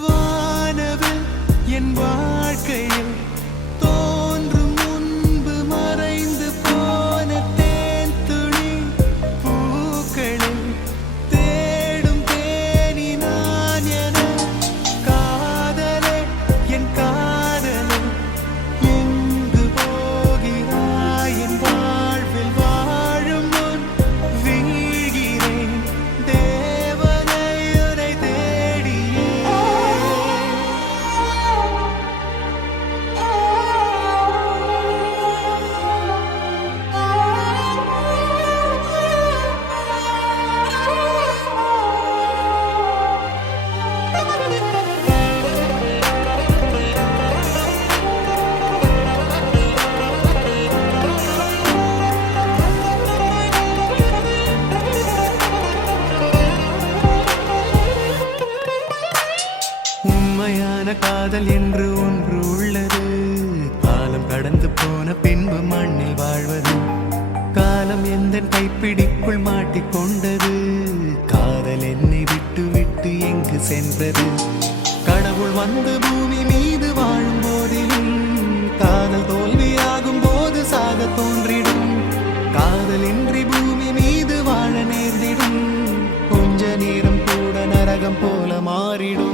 வானவில் என் வாழ்க்கையில் தோன்றும் முன்பு மறைந்து போன தேன் துளி பூக்களில் தேடும் தேனி நான் என காதலே என் காதலே எங்கு போகிறாய் என் வாழ்வில் வாழும் முன் வீழ்கிறேன் தேவனை உனை தேடியே உண்மையான காதல் என்று ஒன்று உள்ளது. காலம் கடந்து போன பின்பு மண்ணில் வாழ்வது. காலம் எந்த கைப்பிடிக்குள் மாட்டிக்கொண்டது. காதல் என்னை விட்டு விட்டு எங்கு சென்றது. கடவுள் வந்து பூமி மீது வாழும் போதிலும் காதல் தோல்வியாகும் போது சாக தோன்றிடும். காதலின்றி பூமி மீது வாழ நேர்ந்திடும். கொஞ்ச நேரம் கூட நரகம் போல மாறிடும்.